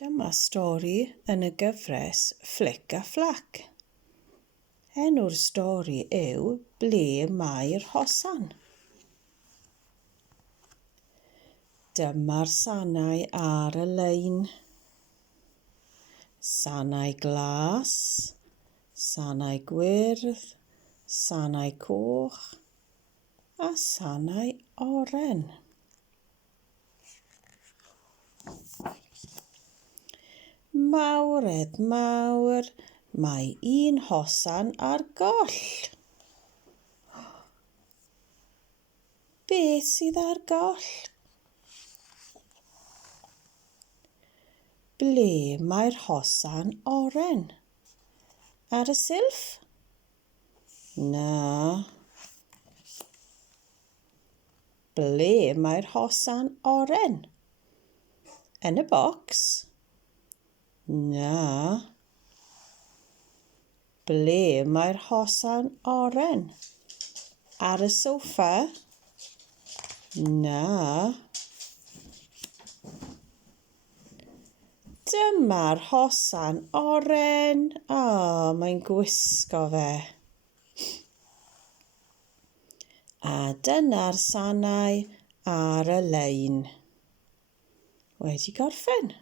Dyma stori yn y gyfres Flic a Flac. Enw'r stori yw Ble Mae'r Hosan. Dyma'r sanau ar y lein. Sanau glas, sanau gwyrdd, sanau coch a sanau oren. Mawredd mawr, mae un hosan ar goll. Beth sydd ar goll? Ble mae'r hosan oren? Ar y silff? Na. Ble mae'r hosan oren? Yn y bocs? Na. Ble mae'r hosan oren? Ar y soffa? Na. Dyma'r hosan oren. Mae'n gwisgo fe. A dyna'r sanau ar y lein. Wedi gorffen.